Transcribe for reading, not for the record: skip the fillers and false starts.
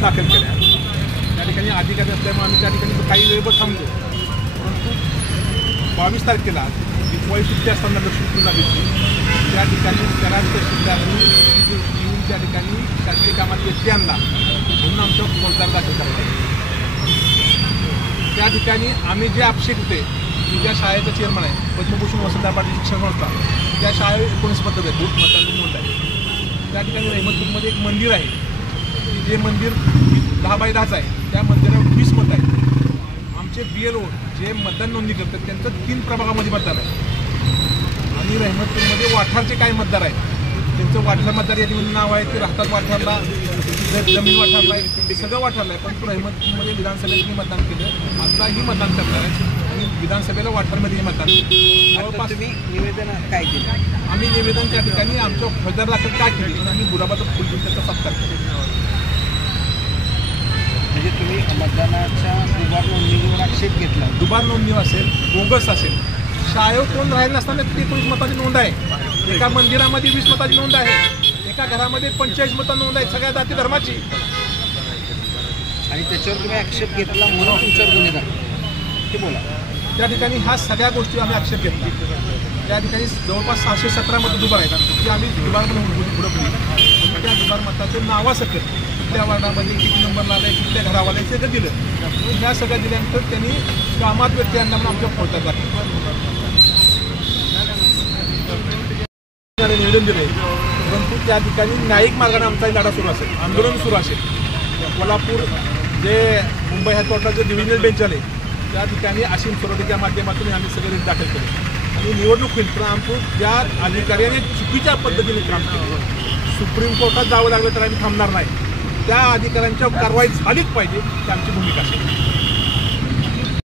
दाखल केल्या. त्या ठिकाणी अधिकारी असल्यामुळे आम्ही त्या ठिकाणी काही वेळ थांबतो. परंतु 22 तारखेला दिवाळी सुट्टी असताना लक्ष्मी लागली त्या ठिकाणी कराड तहसीलदारांनी येऊन त्या ठिकाणी शासकीय कामात व्यत्यय आणला म्हणून आमच्यावर फौजदार दाखल करतात. त्या ठिकाणी आम्ही जे आक्षेप होते की ज्या शाळेचा चेअरमन आहे पद्मभूषण वसंतराव पाटील शिक्षण संस्था त्या शाळे 19 पद्धत आहे बूथ मतदान नोंद आहे. त्या ठिकाणी रहमतपूरमध्ये एक मंदिर आहे की जे मंदिर 10 बाय 10 आहे. त्या मंदिरावर 20 मतं आहेत. आमचे BLO जे मतदान नोंदणी करतात त्यांचं 3 प्रभागामध्ये मतदान आहे आणि रहमतपूरमध्ये वाठारचे काही मतदार आहेत त्यांचं वाठार मतदार यादीमध्ये नाव आहे ते राहतात वाठारला जमीन वाठारला आहे सगळं वाठारला आहे. परंतु रहमतपूरमध्ये विधानसभेत मतदान केलं आताही मतदान करणार आहे आणि विधानसभेला वाठारमध्ये मतदान जवळपास निवेदन काय केलं आम्ही निवेदन त्या ठिकाणी आमच्या फौजदार दाखल काय केली आम्ही गुलाबाचं फुल घेऊन त्याचा सत्कार केला. म्हणजे तुम्ही मतदानाच्या दुबार नोंदणीवर आक्षेप घेतला. दुबार नोंदणी असेल बोगस असेल शाळेवर कोण राहिलं नसताना 19 मताची नोंद आहे. एका मंदिरामध्ये 20 मताची नोंद आहे. एका घरामध्ये 45 मतं नोंद आहे सगळ्या जाती धर्माची आणि त्याच्यावर तुम्ही आक्षेप घेतला म्हणून तुमच्यावर गुन्हे दाखल ते बोला. त्या ठिकाणी ह्या सगळ्या गोष्टी आम्ही आक्षेप घेतला. त्या ठिकाणी जवळपास 617 मतं दुबार आहेत ती आम्ही दुबार म्हणून बुडवली. त्या दुबार मताचं नावासकट कुठल्या वार्डामध्ये किती नंबरला आला आहे कुठल्या घरावाला सगळं दिलं. ह्या सगळ्या दिल्यानंतर त्यांनी कामात व्यत्यय आणला म्हणून आमच्या फौजदार दाखल निवेदन दिले. परंतु त्या ठिकाणी न्यायिक मार्गाने आमचा लढा सुरू असेल आंदोलन सुरू असेल. कोल्हापूर जे मुंबई हायकोर्टात जे डिव्हिजनल बेंच आले त्या ठिकाणी असीम सोरवडेच्या माध्यमातून आम्ही सगळे रिट दाखल केले आणि निवडणूक होईल तर आमचं त्या अधिकाऱ्याने चुकीच्या पद्धतीने काम केलं. सुप्रीम कोर्टात जावं लागलं तर आम्ही थांबणार नाही. त्या अधिकाऱ्यांच्या कारवाई झालीच पाहिजे ही आमची भूमिका असेल.